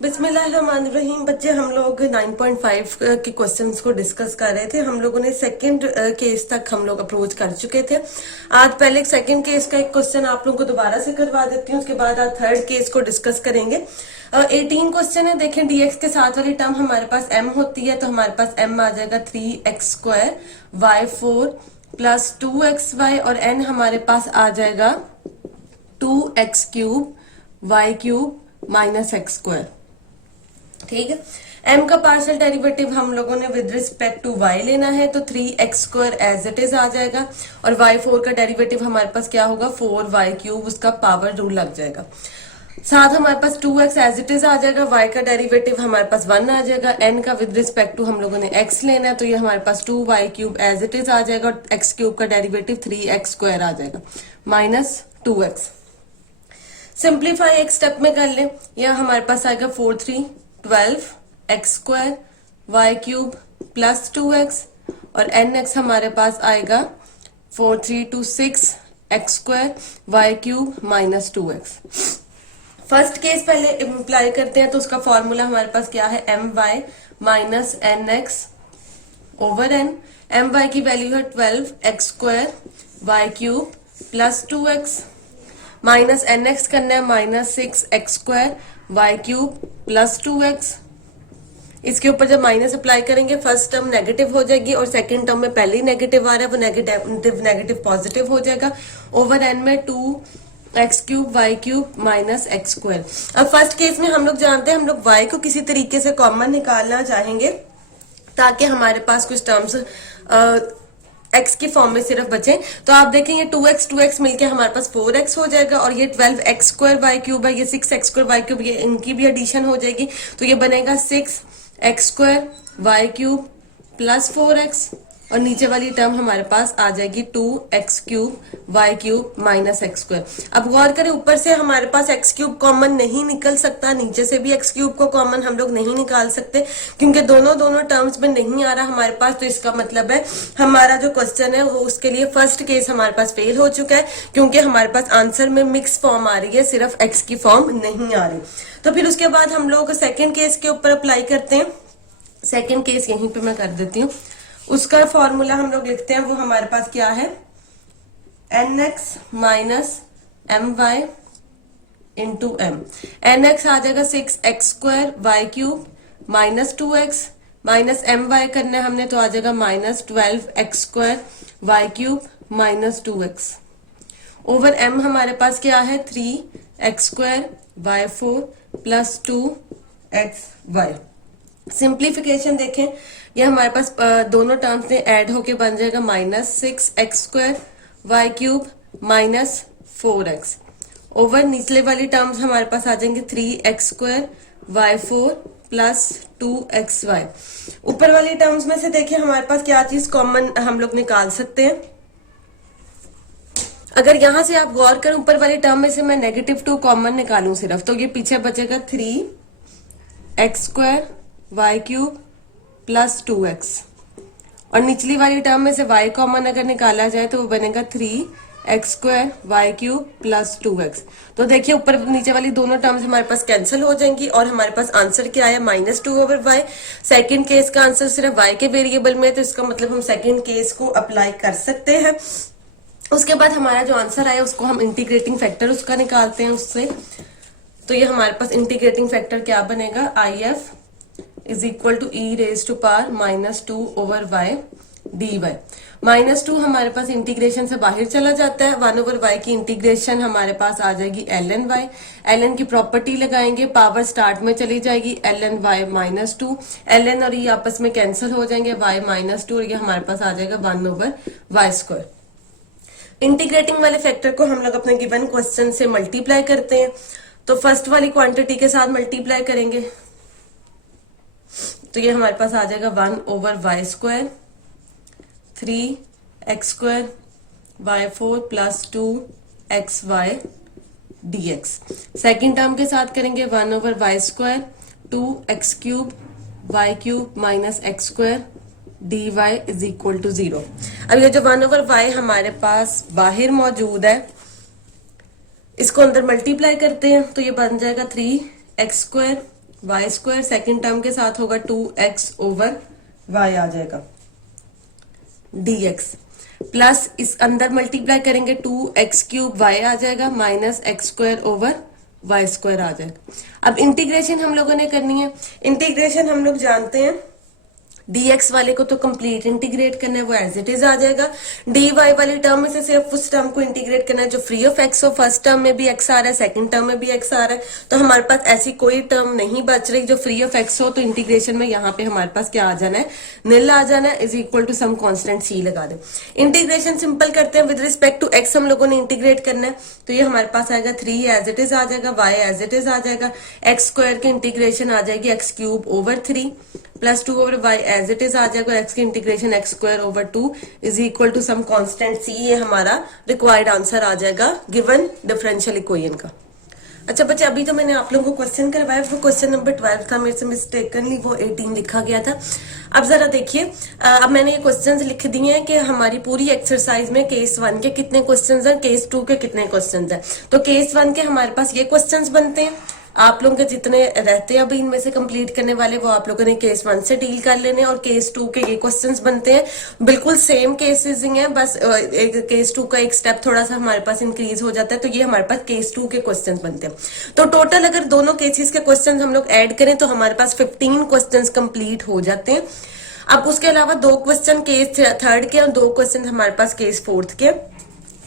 बिस्मिल्लाहिर्रहमानिर्रहीम। बच्चे, हम लोग 9.5 के क्वेश्चंस को डिस्कस कर रहे थे। हम लोगों ने सेकंड केस तक हम लोग अप्रोच कर चुके थे। आज पहले सेकंड केस का एक क्वेश्चन आप लोगों को दोबारा से करवा देती हूँ, उसके बाद आज थर्ड केस को डिस्कस करेंगे। 18 क्वेश्चन है। देखें, dx के साथ वाली टर्म हमारे पास m होती है, तो हमारे पास m आ जाएगा 3x² y4 प्लस 2xy और n हमारे पास आ जाएगा 2x³ y³ माइनस x²। ठीक है। m का पार्शियल डेरिवेटिव हम लोगों ने विद रिस्पेक्ट टू y लेना है, तो 3x² एज इट इज आ जाएगा और y4 का डेरिवेटिव हमारे पास क्या होगा 4y³, उसका पावर रूल लग जाएगा। साथ हमारे पास 2x एज इट इज आ जाएगा, y का डेरिवेटिव हमारे पास 1 आ जाएगा, n का विद रिस्पेक्ट टू हम लोगों ने x लेना है, तो ये हमारे पास 2y³ एज इट इज आ जाएगा और x³ का डेरिवेटिव 3x² आ जाएगा माइनस 2x। सिंप्लीफाई एक स्टेप में कर ले। यह हमारे पास आएगा 4 3 12 x² y³ प्लस 2x और nx हमारे पास आएगा 4 3 2 6 x² y³ minus 2x। First case पहले अप्लाई करते हैं, तो उसका फॉर्मूला हमारे पास क्या है my minus nx over n। my की वैल्यू है 12 x² y³ plus 2x minus nx करना है minus 6 x² y³ plus 2x। इसके ऊपर जब माइनस अप्लाई करेंगे फर्स्ट टर्म नेगेटिव हो जाएगी और सेकंड टर्म में पहले ही नेगेटिव आ रहा है, वो नेगेटिव पॉजिटिव हो जाएगा। ओवर n में 2x³ y³ माइनस x²। अब फर्स्ट केस में हम लोग जानते हैं, हम लोग y को किसी तरीके से कॉमन निकालना चाहेंगे ताकि हमारे पास कुछ टर्म्स x की फॉर्म में सिर्फ बचे। तो आप देखेंगे 2x मिलके हमारे पास 4x हो जाएगा और ये 12x² y³ है, ये 6x² y³, ये इनकी भी एडिशन हो जाएगी, तो ये बनेगा 6x² y³ प्लस 4x और नीचे वाली टर्म हमारे पास आ जाएगी 2x³ y³ माइनस x²। अब गौर करें, ऊपर से हमारे पास x³ कॉमन नहीं निकल सकता, नीचे से भी x³ को कॉमन हम लोग नहीं निकाल सकते क्योंकि दोनों टर्म्स में नहीं आ रहा हमारे पास। तो इसका मतलब है हमारा जो क्वेश्चन है वो उसके लिए फर्स्ट केस हमारे पास फेल हो चुका है, क्योंकि हमारे पास आंसर में मिक्स फॉर्म आ रही है, सिर्फ x की फॉर्म नहीं आ रही। तो फिर उसके बाद हम लोग सेकेंड केस के ऊपर अप्लाई करते हैं। सेकेंड केस यहीं पे मैं कर देती हूँ। उसका फॉर्मूला हम लोग लिखते हैं, वो हमारे पास क्या है nx minus my into m। nx आ जाएगा 6x² y³ minus 2x minus my करना है हमने, तो आ जाएगा minus 12x² y³ minus 2x। Over m हमारे पास क्या है 3x² y4 plus 2xy। Simplification देखें, ये हमारे पास दोनों टर्म्स में ऐड होके बन जाएगा minus 6x² y³ minus 4x। Over निचले वाली टर्म्स हमारे पास आ जाएंगे 3x² y4 प्लस 2xy। ऊपर वाली टर्म्स में से देखिए हमारे पास क्या चीज कॉमन हम लोग निकाल सकते हैं। अगर यहां से आप गौर करें, ऊपर वाली टर्म में से मैं -2 कॉमन निकालूं सिर्फ, तो ये पीछे बचेगा 3x² y³ प्लस 2x और निचली वाली टर्म में से y कॉमन अगर निकाला जाए तो वो बनेगा 3x² y³ प्लस 2x। तो देखिए ऊपर नीचे वाली दोनों टर्म्स हमारे पास कैंसिल हो जाएंगी और हमारे पास आंसर क्या आया -2 ओवर y। सेकंड केस का आंसर सिर्फ y के वेरिएबल में है, तो इसका मतलब हम सेकंड केस को अप्लाई कर सकते हैं। उसके बाद हमारा जो आंसर आया उसको हम इंटीग्रेटिंग फैक्टर उसका निकालते हैं उससे। तो ये हमारे पास इंटीग्रेटिंग फैक्टर क्या बनेगा IF is equal to e raise to power -2 over y dy। -2 हमारे पास इंटीग्रेशन से बाहर चला जाता है, 1 ओवर y की इंटीग्रेशन हमारे पास आ जाएगी ln y। ln की प्रॉपर्टी लगाएंगे, पावर स्टार्ट में चली जाएगी ln y -2, ln और e आपस में कैंसिल हो जाएंगे y -2 और ये हमारे पास आ जाएगा 1 ओवर y²। इंटीग्रेटिंग वाले फैक्टर को हम लोग अपने गिवन क्वेश्चन से मल्टीप्लाई करते हैं, तो फर्स्ट वाली क्वांटिटी के साथ मल्टीप्लाई करेंगे, तो ये हमारे पास आ जाएगा 1 over y², 3x² y4 plus 2xy dx। Second term के साथ करेंगे 1 over y², 2x³ y³ minus x² dy is equal to 0। अब ये जो 1 ओवर y हमारे पास बाहर मौजूद है, इसको अंदर मल्टीप्लाई करते हैं, तो ये बन जाएगा 3x² Y square, second term के साथ होगा 2x ओवर y आ जाएगा dx, प्लस इस अंदर मल्टीप्लाई करेंगे 2x क्यूब y आ जाएगा minus x square over y square आ जाएगा। अब इंटीग्रेशन हम लोगों ने करनी है। इंटीग्रेशन हम लोग जानते हैं dx वाले को तो कंप्लीट इंटीग्रेट करना है, वो एज इट इज आ जाएगा। dy वाली टर्म में से सिर्फ उस टर्म को इंटीग्रेट करना है जो फ्री ऑफ x हो। फर्स्ट टर्म में भी x आ रहा है, सेकंड टर्म में भी x आ रहा है, तो हमारे पास ऐसी कोई टर्म नहीं बच रही जो फ्री ऑफ x हो। तो इंटीग्रेशन में यहाँ पे हमारे पास क्या आ जाना है, निल आ जाना है, is equal to some constant c लगा दे। इंटीग्रेशन सिंपल करते हैं, विद रिस्पेक्ट टू x हम लोगों ने इंटीग्रेट करना है, तो ये हमारे पास आएगा 3 एज इट इज आ जाएगा, y एज इट इज आ जाएगा, एक्स स्क्वायर की इंटीग्रेशन आ जाएगी x cube over 3 plus 2 over y as it is आ जाएगा, x की integration x square over 2 is equal to some constant c। ये हमारा रिक्वायर्ड आंसर आ जाएगा गिवन डिफरेंशियल इक्वेशन का। अच्छा बच्चे, अभी तो मैंने आप लोगों को क्वेश्चन करवाया, वो क्वेश्चन नंबर 12 था, मेरे से मिस्टेकनली वो 18 लिखा गया था। अब जरा देखिए, अब मैंने ये क्वेश्चंस लिख दिए हैं कि हमारी पूरी एक्सरसाइज में केस 1 के कितने क्वेश्चंस हैं, केस 2 के कितने क्वेश्चंस हैं। तो केस 1 के हमारे पास ये क्वेश्चंस बनते हैं, आप लोगों के जितने रहते हैं अभी इनमें से कंप्लीट करने वाले वो आप लोगों ने केस 1 से डील कर लेने, और केस 2 के ये क्वेश्चंस बनते हैं, बिल्कुल सेम केसेस ही हैं, बस एक केस 2 का एक स्टेप थोड़ा सा हमारे पास इंक्रीज हो जाता है, तो ये हमारे पास केस 2 के क्वेश्चंस बनते हैं। तो टोटल अगर दोनों केसेस के क्वेश्चंस हम लोग ऐड करें तो हमारे पास 15 क्वेश्चंस कंप्लीट हो जाते हैं। अब उसके अलावा 2 क्वेश्चन केस 3 के और 2 क्वेश्चन हमारे पास केस 4 के।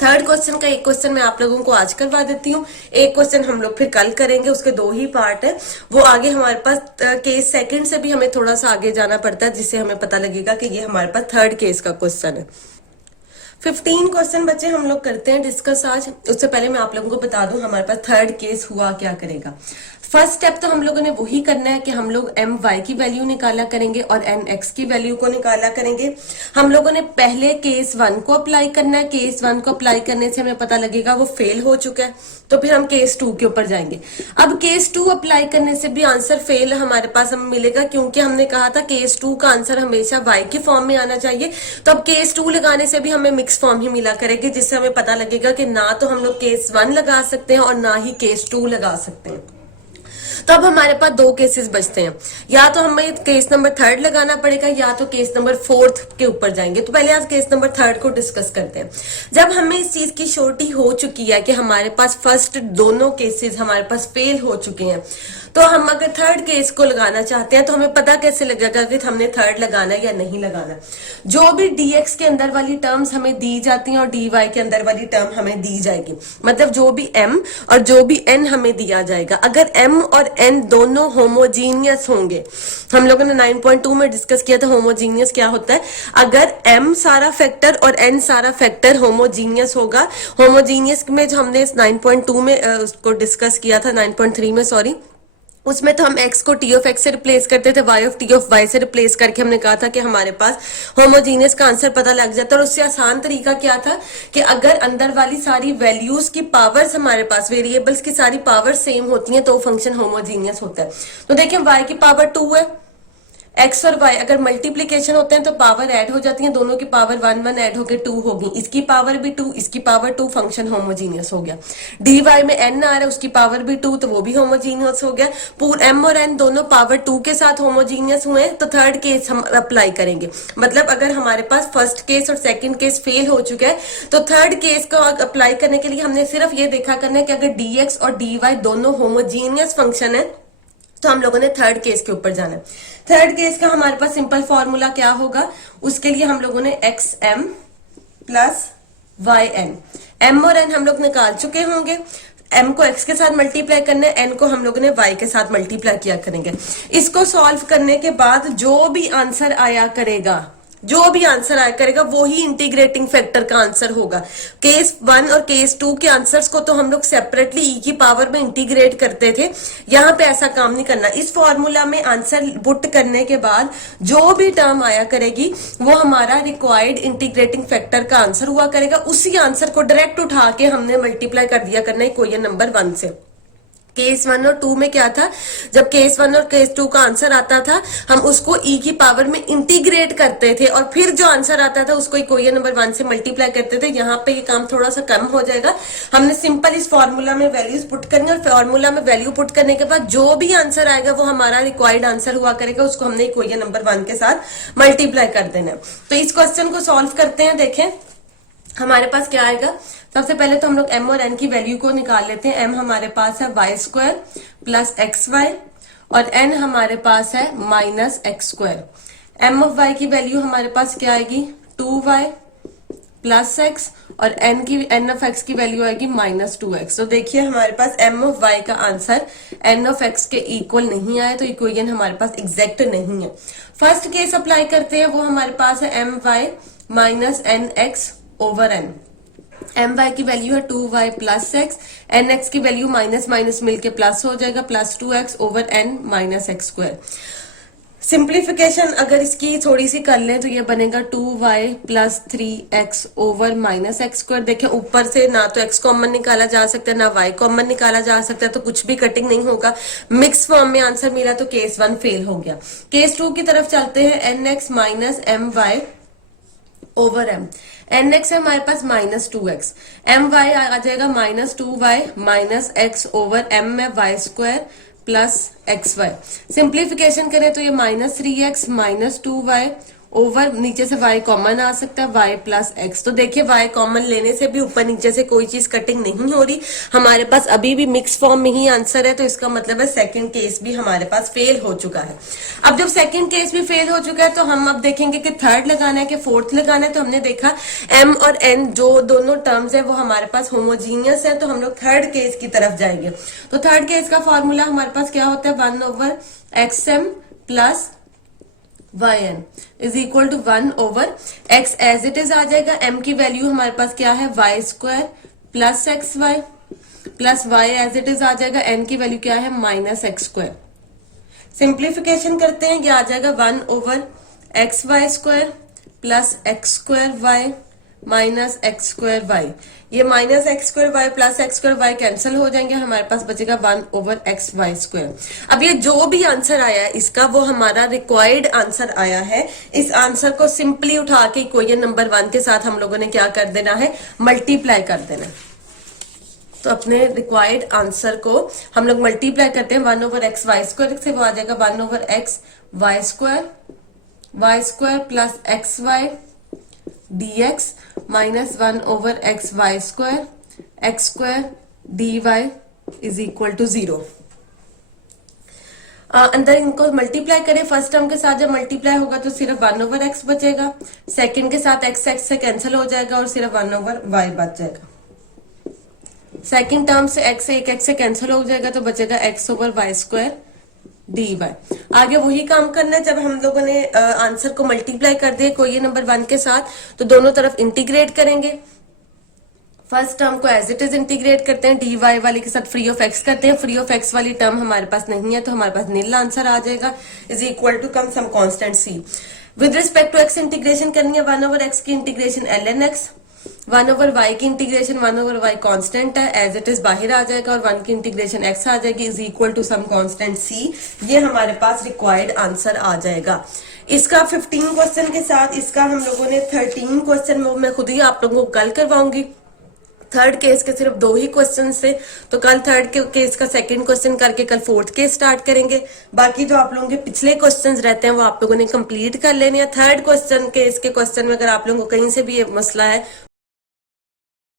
थर्ड क्वेश्चन का एक क्वेश्चन मैं आप लोगों को आज करवा देती हूँ, एक क्वेश्चन हम लोग फिर कल करेंगे, उसके 2 ही पार्ट है। वो आगे हमारे पास केस सेकंड से भी हमें थोड़ा सा आगे जाना पड़ता है, जिससे हमें पता लगेगा कि ये हमारे पास थर्ड केस का क्वेश्चन है। 15 क्वेश्चन बच्चे हम लोग करते हैं डिस्कस आज। उससे पहले मैं आप लोगों को बता दूं हमारे पास थर्ड केस हुआ क्या करेगा। फर्स्ट स्टेप तो हम लोगों ने वही करना है कि हम लोग एम वाई की वैल्यू निकाला करेंगे और एन एक्स की वैल्यू को निकाला करेंगे। हम लोगों ने पहले केस 1 को अप्लाई करना है, केस 1 को अप्लाई करने से हमें पता लगेगा वो फेल हो चुका है, तो फिर हम केस 2 के ऊपर जाएंगे। अब केस 2 अप्लाई करने से भी आंसर फेल हमारे पास हमें मिलेगा, क्योंकि हमने कहा था केस 2 का आंसर हमेशा y की फॉर्म में आना चाहिए। तो अब केस 2 लगाने से भी हमें मिक्स फॉर्म ही मिला करेगी, जिससे हमें पता लगेगा कि ना तो हम लोग केस 1 लगा सकते हैं और ना ही केस 2 लगा सकते हैं। तो अब हमारे पास 2 केसेस बचते हैं, या तो हमें केस नंबर 3 लगाना पड़ेगा या तो केस नंबर 4 के ऊपर जाएंगे। तो पहले आज केस नंबर 3 को डिस्कस करते हैं। जब हमें इस चीज की श्योरिटी हो चुकी है कि हमारे पास फर्स्ट दोनों केसेस हमारे पास फेल हो चुके हैं, तो हम अगर थर्ड केस को लगाना चाहते हैं तो हमें पता कैसे लगेगा कि हमने थर्ड लगाना है या नहीं लगाना। जो भी dx के अंदर वाली टर्म्स हमें दी जाती हैं और dy के अंदर वाली टर्म हमें दी जाएगी, मतलब जो भी m और जो भी n हमें दिया जाएगा, अगर m और n दोनों होमोजीनियस होंगे, हम लोगों ने 9.2 में डिस्कस किया था होमोजीनियस क्या होता है। अगर m सारा फैक्टर और n सारा फैक्टर होमोजीनियस होगा, होमोजीनियस में जो हमने इस 9.2 में उसको डिस्कस किया था, 9.3 में सॉरी, उसमें तो हम x को t ऑफ x से रिप्लेस करते थे, y of t of y से रिप्लेस करके हमने कहा था कि हमारे पास होमोजीनियस का आंसर पता लग जाता है। और उससे आसान तरीका क्या था कि अगर अंदर वाली सारी वैल्यूज की पावर्स हमारे पास, वेरिएबल्स की सारी पावर सेम होती हैं तो फंक्शन होमोजीनियस होता है। तो देखिए y की पावर 2 है, x और y अगर मल्टीप्लीकेशन होते हैं तो पावर ऐड हो जाती है, दोनों की पावर 1 1 ऐड होकर 2 होगी, इसकी पावर भी 2 इसकी पावर 2, फंक्शन होमोजीनियस हो गया। dy में n आ रहा है, उसकी पावर भी 2 तो वो भी होमोजीनियस हो गया। पूरे m और n दोनों पावर 2 के साथ होमोजीनियस हुए, तो थर्ड केस हम अप्लाई करेंगे। मतलब अगर हमारे पास फर्स्ट केस और सेकंड केस फेल हो चुका है तो थर्ड केस को अप्लाई करने के लिए हमने सिर्फ ये देखा करना है कि अगर dx और dy दोनों होमोजीनियस फंक्शन है तो हम लोगों ने थर्ड केस के ऊपर जाना है। थर्ड केस का हमारे पास सिंपल फॉर्मूला क्या होगा, उसके लिए हम लोगों ने xm प्लस yn, m और n हम लोग निकाल चुके होंगे। m को x के साथ मल्टीप्लाई करना है, n को हम लोगों ने y के साथ मल्टीप्लाई किया करेंगे। इसको सॉल्व करने के बाद जो भी आंसर आया करेगा, जो भी आंसर आया करेगा वो ही इंटीग्रेटिंग फैक्टर का आंसर होगा। केस 1 और केस 2 के आंसर्स को तो हम लोग सेपरेटली e की पावर में इंटीग्रेट करते थे, यहाँ पे ऐसा काम नहीं करना। इस फॉर्मूला में आंसर पुट करने के बाद जो भी टर्म आया करेगी वो हमारा रिक्वायर्ड इंटीग्रेटिंग फैक्टर का आंसर हुआ करेगा। उसी आंसर को डायरेक्ट उठा के हमने मल्टीप्लाई कर दिया करना है इक्वेशन नंबर 1 से। केस 1 और 2 में क्या था, जब केस 1 और केस 2 का आंसर आता था हम उसको ई की पावर में इंटीग्रेट करते थे और फिर जो आंसर आता था उसको इक्वेशन नंबर 1 से मल्टीप्लाई करते थे। यहाँ पे ये काम थोड़ा सा कम हो जाएगा, हमने सिंपल इस फॉर्मूला में वैल्यूज पुट करनी और फॉर्मूला में वैल्यू पुट करने के बाद जो भी आंसर आएगा वो हमारा रिक्वायर्ड आंसर हुआ करेगा, उसको हमने इक्वेशन नंबर 1 के साथ मल्टीप्लाई कर देना। तो इस क्वेश्चन को सॉल्व करते हैं। देखें हमारे पास क्या आएगा। सबसे पहले तो हम लोग m और n की वैल्यू को निकाल लेते हैं। m हमारे पास है y square plus x y और n हमारे पास है minus x square. m of y की वैल्यू हमारे पास क्या आएगी 2y प्लस एक्स और n ऑफ x की वैल्यू आएगी माइनस 2x। तो देखिए हमारे पास m ऑफ y का आंसर n ऑफ x के इक्वल नहीं आया, तो इक्वेशन हमारे पास एग्जैक्ट नहीं है। फर्स्ट केस अप्लाई करते हैं, वो हमारे पास है my minus n x over n। M y की वैल्यू है 2y plus x, n x की वैल्यू माइनस माइनस मिलके प्लस हो जाएगा, plus 2x over n minus x square. Simplification अगर इसकी थोड़ी सी कर लें तो ये बनेगा 2y plus 3x over minus x square. देखिए ऊपर से ना तो x कॉमन निकाला जा सकता है ना y कॉमन निकाला जा सकता है, तो कुछ भी कटिंग नहीं होगा। मिक्स फॉर्म में आंसर मिला तो केस 1 फेल हो गया। केस 2 की तरफ चलते हैं, n x minus m y over m. N x है हमारे पास माइनस 2x, एम वाई आ जाएगा minus 2y minus x over m में y square plus x y. Simplification करें तो ये minus 3x minus 2y over नीचे से y कॉमन आ सकता है y प्लस एक्स। तो देखिए y कॉमन लेने से भी ऊपर नीचे से कोई चीज कटिंग नहीं हो रही, हमारे पास अभी भी मिक्स फॉर्म में ही आंसर है, तो इसका मतलब है सेकंड केस भी हमारे पास फेल हो चुका है। अब जब सेकंड केस भी फेल हो चुका है तो हम अब देखेंगे कि थर्ड लगाना है कि फोर्थ लगाना है। तो हमने देखा m और n जो दोनों टर्म्स है वो हमारे पास होमोजीनियस है, तो हम लोग थर्ड केस की तरफ जाएंगे। तो थर्ड केस का फॉर्मूला हमारे पास क्या होता है 1 over x m plus yn is equal to 1 over x as it is आ जाएगा। m की वैल्यू हमारे पास क्या है y square plus x y plus y as it is आ जाएगा। n की वैल्यू क्या है माइनस एक्स स्क्वायर। सिंप्लीफिकेशन करते हैं, ये आ जाएगा 1 over x y square plus x square y minus x square y. ये minus x square y plus x square y cancel हो जाएंगे, हमारे पास बचेगा 1 ओवर एक्स वाई स्क्वायर। अब ये जो भी आंसर आया है इसका वो हमारा रिक्वायर्ड आंसर आया है। इस आंसर को सिंपली उठा के इक्वेशन नंबर 1 के साथ हम लोगों ने क्या कर देना है मल्टीप्लाई कर देना है। तो अपने रिक्वायर्ड आंसर को हम लोग मल्टीप्लाई करते हैं 1 ओवर एक्स वाई स्क्वायर से, वो आ जाएगा 1 over x y square plus x y dx minus 1 over x y square dy is equal to 0। अंदर इनको मल्टीप्लाई करें, फर्स्ट टर्म के साथ जब मल्टीप्लाई होगा तो सिर्फ 1 ओवर एक्स बचेगा, सेकंड के साथ एक्स एक्स से कैंसिल हो जाएगा और सिर्फ 1 ओवर वाई बच जाएगा। सेकंड टर्म से एक्स से एक एक्स से कैंसिल हो जाएगा तो बचेगा x over y square d y. आगे वही काम करना है, जब हम लोगों ने आंसर को मल्टीप्लाई कर दिया इक्वेशन नंबर 1 के साथ तो दोनों तरफ इंटीग्रेट करेंगे। फर्स्ट टर्म को एज इट इज इंटीग्रेट करते हैं, डी वाई वाले के साथ फ्री ऑफ एक्स करते हैं। फ्री ऑफ एक्स वाली टर्म हमारे पास नहीं है तो हमारे पास नील आंसर आ जाएगा is equal to come some constant c. With respect to x integration करनी है, 1 ओवर एक्स की integration ln x, 1 over y की इंटीग्रेशन 1 ओवर वाई कांस्टेंट है एज इट इज बाहर आ जाएगा और 1 की इंटीग्रेशन x आ जाएगी is equal to some constant c। ये हमारे पास रिक्वायर्ड आंसर आ जाएगा। इसका 15 क्वेश्चन के साथ इसका हम लोगों ने 13 क्वेश्चन मैं खुद ही आप लोगों को कल करवाऊंगी। थर्ड केस के सिर्फ 2 ही क्वेश्चन थे, तो कल थर्ड केस का सेकंड क्वेश्चन करके कल फोर्थ केस स्टार्ट करेंगे। बाकी जो आप लोगों के पिछले क्वेश्चंस रहते हैं वो आप लोगों ने कंप्लीट कर लेने हैं। थर्ड क्वेश्चन केस के क्वेश्चन में अगर आप लोगों को कहीं से भी ये मसला है